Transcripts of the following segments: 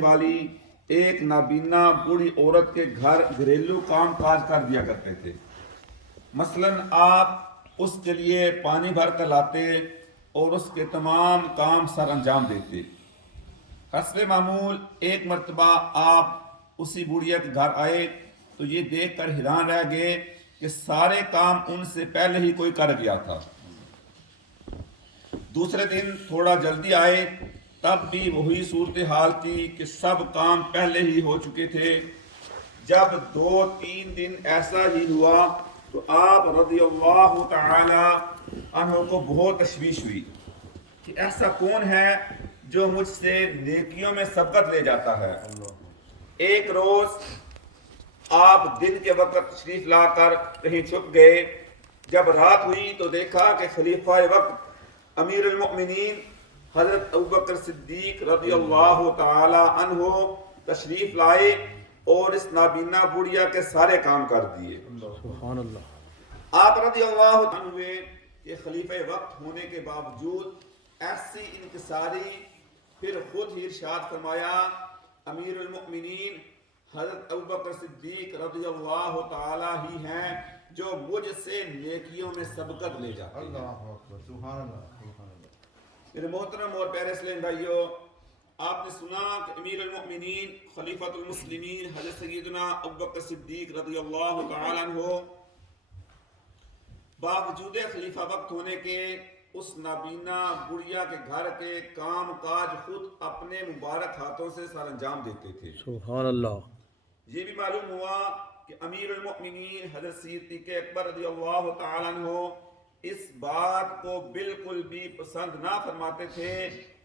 والی ایک نابینا بوڑھی عورت کے گھر گھریلو کام کاج کر دیا کرتے تھے۔ مثلاً آپ اس کے لیے پانی بھر کر لاتے اور اس کے تمام کام سر انجام دیتے۔ حسب معمول ایک مرتبہ آپ اسی بوڑھیا کے گھر آئے تو یہ دیکھ کر حیران رہ گئے کہ سارے کام ان سے پہلے ہی کوئی کر گیا تھا۔ دوسرے دن تھوڑا جلدی آئے، تب بھی وہی صورتحال تھی کہ سب کام پہلے ہی ہو چکے تھے۔ جب 2-3 دن ایسا ہی ہوا تو آپ رضی اللہ تعالی عنہ کو بہت تشویش ہوئی کہ ایسا کون ہے جو مجھ سے نیکیوں میں سبقت لے جاتا ہے۔ ایک روز آپ دن کے وقت تشریف لا کر کہیں چھپ گئے۔ جب رات ہوئی تو دیکھا کہ خلیفہ وقت امیر المؤمنین حضرت ابوبکر صدیق رضی اللہ تعالی عنہ تشریف لائے اور اس نابینا بوڑھیا کے سارے کام کر دیے۔ سبحان اللہ۔ آپ رضی اللہ عنہ ہوئے کہ خلیفہ وقت ہونے کے باوجود ایسی انکساری، پھر خود ہی ارشاد فرمایا امیر المؤمنین حضرت ابوبکر صدیق رضی اللہ تعالی ہی ہیں جو مجھ سے نیکیوں میں سبقت لے جاتے ہیں۔ اللہ اکبر، سبحان اللہ، سبحان اللہ۔ میرے محترم اور پیارے اسلام بھائیوں، آپ نے سنا کہ امیر المؤمنین خلیفۃ المسلمین حضرت سیدنا ابوبکر صدیق رضی اللہ تعالی عنہ باوجود خلیفہ وقت ہونے کے اس نابینا بڑھیا کے گھر کے کام کاج خود اپنے مبارک ہاتھوں سے سر انجام دیتے تھے۔ سبحان اللہ۔ یہ بھی معلوم ہوا کہ امیر المؤمنین حضرت صدیق اکبر رضی اللہ تعالی عنہ اس بات کو بالکل بھی پسند نہ فرماتے تھے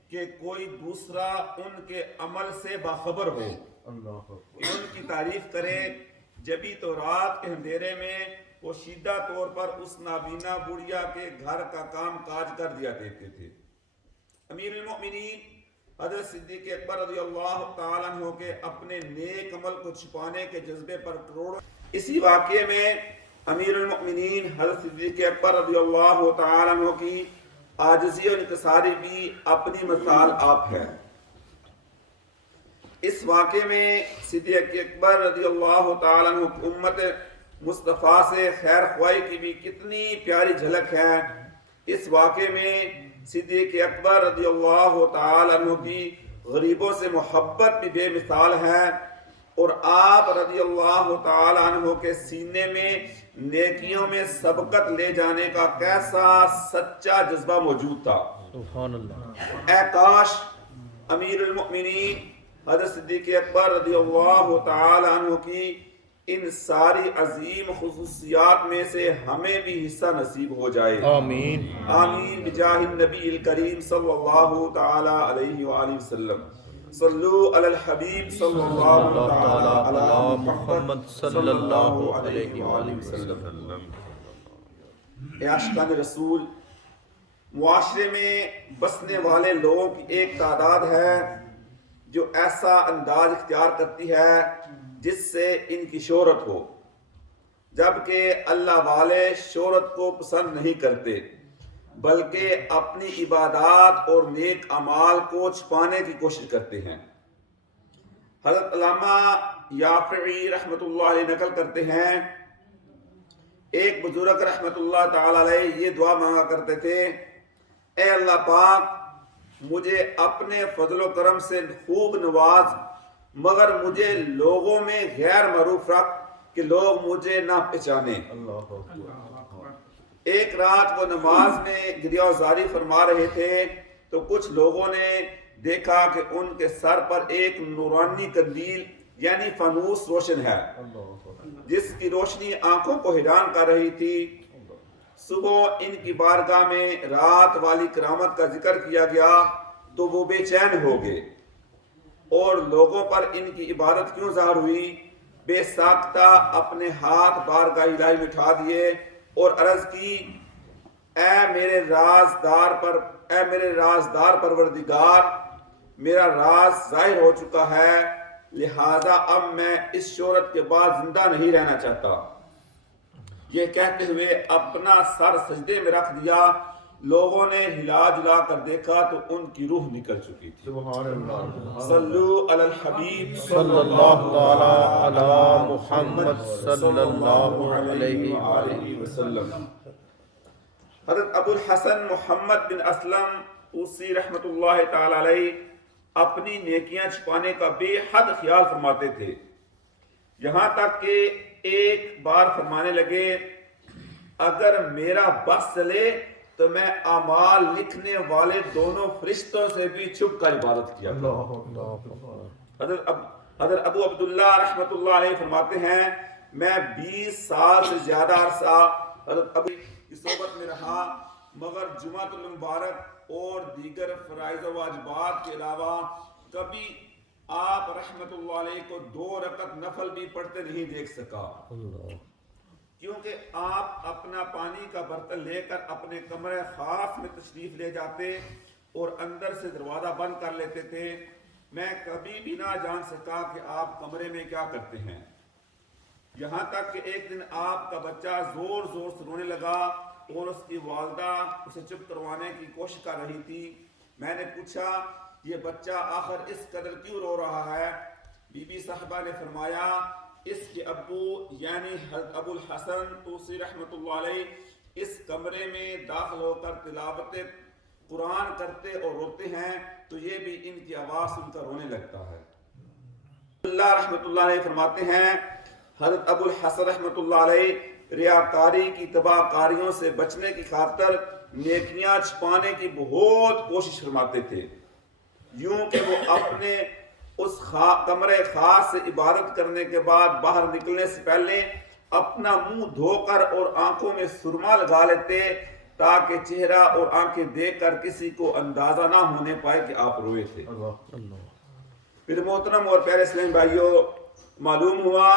کہ کوئی دوسرا ان کے عمل سے باخبر ہو، اللہ اکبر۔ کہ ان کی تعریف کرے۔ جبھی تو رات کے اندھیرے میں پوشیدہ طور پر اس نابینا بوڑھیا کے گھر کا کام کاج کر دیا دیتے تھے۔ امیر المؤمنین حضرت صدیق اکبر رضی اللہ تعالیٰ عنہ کے اپنے نیک عمل کو چھپانے کے جذبے پر کروڑوں۔ اسی واقعے میں امیر المؤمنین حضرت صدیق اکبر رضی اللہ تعالیٰ عنہ کی عاجزی اور انکساری بھی اپنی مثال آپ ہے۔ اس واقعے میں صدیق اکبر رضی اللہ تعالیٰ عنہ امت مصطفیٰ سے خیر خواہی کی بھی کتنی پیاری جھلک ہے۔ اس واقعے میں صدیق اکبر رضی اللہ تعالیٰ عنہ کی غریبوں سے محبت بھی بے مثال ہے، اور آپ رضی اللہ تعالیٰ عنہ کے سینے میں نیکیوں میں سبقت لے جانے کا کیسا سچا جذبہ موجود تھا۔ سبحان اللہ۔ اے کاش امیر المؤمنین حضرت صدیق اکبر رضی اللہ تعالی عنہ کی ان ساری عظیم خصوصیات میں سے ہمیں بھی حصہ نصیب ہو جائے۔ آمین آمین بجاہ النبی الکریم صلی اللہ تعالی علیہ وآلہ وسلم۔ صلو علی الحبیب صلی اللہ تعالی علی محمد صلی اللہ علیہ وآلہ وسلم۔ اے عاشقان رسول، معاشرے میں بسنے والے لوگوں کی ایک تعداد ہے جو ایسا انداز اختیار کرتی ہے جس سے ان کی شہرت ہو، جبکہ اللہ والے شہرت کو پسند نہیں کرتے، بلکہ اپنی عبادات اور نیک اعمال کو چھپانے کی کوشش کرتے ہیں۔ حضرت علامہ یافعی رحمۃ اللہ علیہ نقل کرتے ہیں، ایک بزرگ رحمۃ اللہ تعالی علیہ یہ دعا مانگا کرتے تھے، اے اللہ پاک مجھے اپنے فضل و کرم سے خوب نواز، مگر مجھے لوگوں میں غیر معروف رکھ کہ لوگ مجھے نہ پہچانیں۔ اللہ اکبر۔ ایک رات وہ نماز میں گریہ زاری فرما رہے تھے تو کچھ لوگوں نے دیکھا کہ ان کے سر پر ایک نورانی قندیل یعنی فانوس روشن ہے، جس کی روشنی آنکھوں کو حیران کر رہی تھی۔ صبح ان کی بارگاہ میں رات والی کرامت کا ذکر کیا گیا تو وہ بے چین ہو گئے، اور لوگوں پر ان کی عبادت کیوں ظاہر ہوئی؟ بے ساختہ اپنے ہاتھ بارگاہ الہی میں اٹھا دیے اور عرض کی، اے میرے رازدار پروردگار، میرا راز ظاہر ہو چکا ہے، لہذا اب میں اس شہرت کے بعد زندہ نہیں رہنا چاہتا۔ یہ کہتے ہوئے اپنا سر سجدے میں رکھ دیا لوگوں نے ہلا جلا کر دیکھا تو ان کی روح نکل چکی تھی. سبحان اللہ. صلو علی الحبیب صلی اللہ تعالی علی محمد صلی اللہ علیہ وآلہ وسلم. حضرت ابو الحسن محمد بن اسلم طوسی رحمۃ اللہ تعالی علیہ اپنی نیکیاں چھپانے کا بے حد خیال فرماتے تھے، یہاں تک کہ ایک بار فرمانے لگے اگر میرا بس چلے تو میں اعمال لکھنے والے دونوں فرشتوں سے بھی چھپ کر عبادت کیا کروں. حضرت ابو عبداللہ رحمۃ اللہ علیہ فرماتے ہیں میں 20 سال سے زیادہ عرصہ حضرت ابو کی صحبت میں رہا، مگر جمعۃ المبارک اور دیگر فرائض و واجبات کے علاوہ کبھی آپ رحمۃ اللہ علیہ کو 2 رکعت نفل بھی پڑھتے نہیں دیکھ سکا، کیونکہ آپ اپنا پانی کا برتن لے کر اپنے کمرے خاص میں تشریف لے جاتے اور اندر سے دروازہ بند کر لیتے تھے. میں کبھی بھی نہ جان سکا کہ آپ کمرے میں کیا کرتے ہیں، یہاں تک کہ ایک دن آپ کا بچہ زور زور سے رونے لگا اور اس کی والدہ اسے چپ کروانے کی کوشش کر رہی تھی. میں نے پوچھا یہ بچہ آخر اس قدر کیوں رو رہا ہے؟ بی بی صاحبہ نے فرمایا اس کے ابو یعنی حضرت ابو الحسن طوسی رحمۃ اللہ علیہ اس کمرے میں داخل ہو کر تلاوت قرآن کرتے اور روتے ہیں تو یہ بھی ان کی آواز سن کر رونے لگتا ہے. اللہ رحمۃ اللہ علیہ فرماتے ہیں حضرت ابو الحسن رحمۃ اللہ علیہ ریاکاری کی تباہ کاریوں سے بچنے کی خاطر نیکیاں چھپانے کی بہت کوشش فرماتے تھے، یوں کہ وہ اپنے اس کمرے خاص سے عبادت کرنے کے بعد باہر نکلنے سے پہلے اپنا منہ دھو کر اور آنکھوں میں سرما لگا لیتے تاکہ چہرہ اور آنکھیں دیکھ کر کسی کو اندازہ نہ ہونے پائے کہ آپ روئے تھے. پھر محترم اور پیارے اسلامی بھائیوں، معلوم ہوا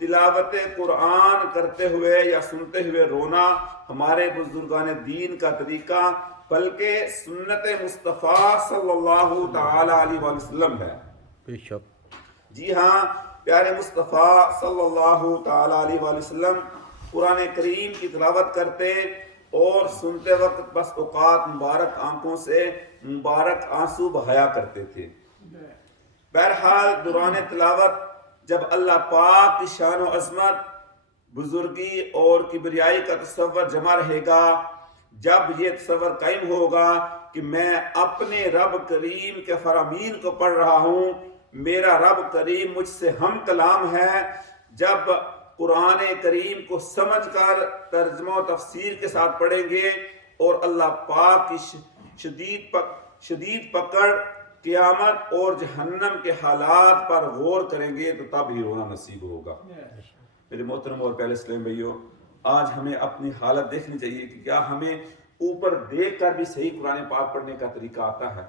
تلاوت قرآن کرتے ہوئے یا سنتے ہوئے رونا ہمارے بزرگان دین کا طریقہ بلکہ سنت مصطفیٰ صلی اللہ تعالی علیہ وسلم ہے. بے شک. جی ہاں، پیارے مصطفیٰ صلی اللہ تعالی علیہ وسلم قرآن کریم کی تلاوت کرتے اور سنتے وقت بس اوقات مبارک آنکھوں سے مبارک آنسو بہایا کرتے تھے. بہرحال دوران تلاوت جب اللہ پاک کی شان و عظمت، بزرگی اور کبریائی کا تصور جمع رہے گا، جب یہ تصور قائم ہوگا کہ میں اپنے رب کریم کے فرامین کو پڑھ رہا ہوں، میرا رب کریم مجھ سے ہم کلام ہے، جب قرآن کریم کو سمجھ کر ترجمہ و تفسیر کے ساتھ پڑھیں گے اور اللہ پاک کی شدید پکڑ، قیامت اور جہنم کے حالات پر غور کریں گے تو تب ہی رونا نصیب ہوگا. میرے محترم اور پہلے اسلام بھائیوں، آج ہمیں اپنی حالت دیکھنی چاہیے کہ کیا ہمیں اوپر دیکھ کر بھی صحیح قرآن پاک پڑھنے کا طریقہ آتا ہے.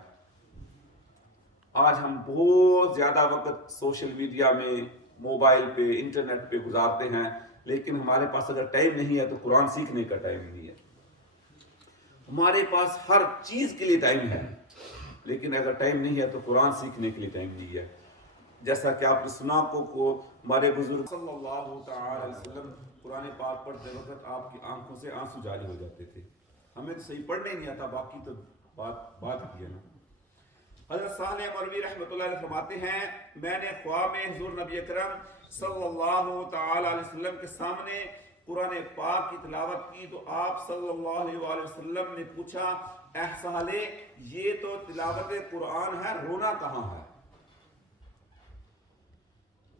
آج ہم بہت زیادہ وقت سوشل میڈیا میں، موبائل پہ، انٹرنیٹ پہ گزارتے ہیں، لیکن ہمارے پاس اگر ٹائم نہیں ہے تو قرآن سیکھنے کا ٹائم نہیں ہے. ہمارے پاس ہر چیز کے لیے ٹائم ہے، لیکن اگر ٹائم نہیں ہے تو قرآن سیکھنے کے لیے ٹائم نہیں ہے. جیسا کہ آپ نے سنا کو ہمارے بزرگ صلی اللہ تعالی علیہ وسلم قرآن پاک پڑھتے وقت آپ کی آنکھوں سے آنسو جاری ہو جاتے تھے. ہمیں تو صحیح پڑھنے نہیں آتا، باقی تو بات کی ہے نا. حضرت صالح مروی رحمۃ اللہ علیہ فرماتے ہیں میں نے خواب میں حضور نبی اکرم صلی اللہ تعالی علیہ وسلم کے سامنے قرآن پاک کی تلاوت کی تو آپ صلی اللہ علیہ وسلم نے پوچھا اے صالح یہ تو تلاوت قرآن ہے، رونا کہاں ہے؟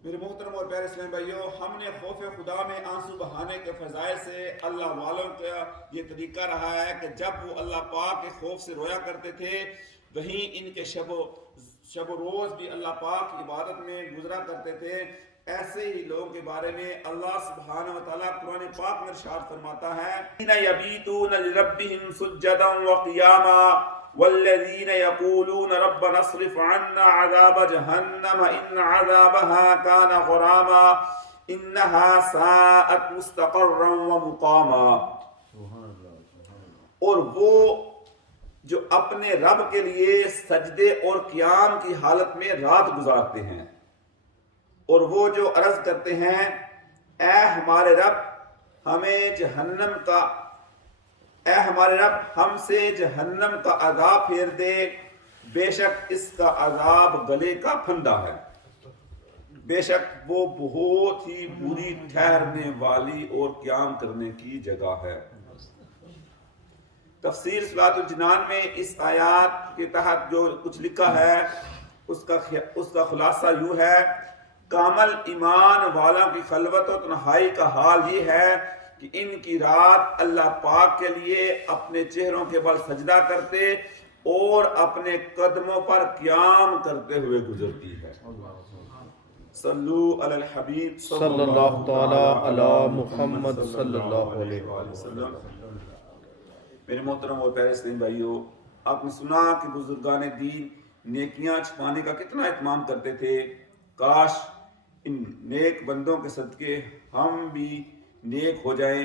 میرے محترم اور پیارے اسلامی بھائیوں، ہم نے خوف خدا میں آنسو بہانے کے فضائل سے اللہ والوں کا یہ طریقہ رہا ہے کہ جب وہ اللہ پاک کے خوف سے رویا کرتے تھے وہیں ان کے شب و روز بھی اللہ پاک کی عبادت میں گزرا کرتے تھے. ایسے ہی لوگوں کے بارے میں اللہ سبحانہ و تعالیٰ قرآن پاک میں ارشاد فرماتا ہے یبیتون لربہم سجدا وقیاما والذین یقولون ربنا اصرف عنا عذاب جہنم ان عذابها کان غراما انها ساءت مستقرا ومقاما. اور وہ جو اپنے رب کے لیے سجدے اور قیام کی حالت میں رات گزارتے ہیں اور وہ جو عرض کرتے ہیں اے ہمارے رب ہمیں جہنم کا اے ہمارے رب ہم سے جہنم کا عذاب پھیر دے، بے شک اس کا عذاب گلے کا پھندا ہے، بے شک وہ بہت ہی بری ٹھہرنے والی اور قیام کرنے کی جگہ ہے۔ تفسیر صلاۃ الجنان میں اس آیات کے تحت جو کچھ لکھا ہے اس کا خلاصہ یوں ہے، کامل ایمان والوں کی خلوت و تنہائی کا حال یہ ہے کہ ان کی رات اللہ پاک کے لیے اپنے چہروں کے بل سجدہ کرتے اور اپنے قدموں پر قیام کرتے ہوئے گزرتی ہے۔ صلو علی الحبیب صلی اللہ تعالی علی محمد صلی اللہ علیہ وسلم۔ میرے محترم اور پیارے اسلام بھائیوں، آپ نے سنا کہ بزرگان دین نیکیاں چھپانے کا کتنا اہتمام کرتے تھے۔ کاش ان نیک بندوں کے صدقے ہم بھی نیک ہو جائیں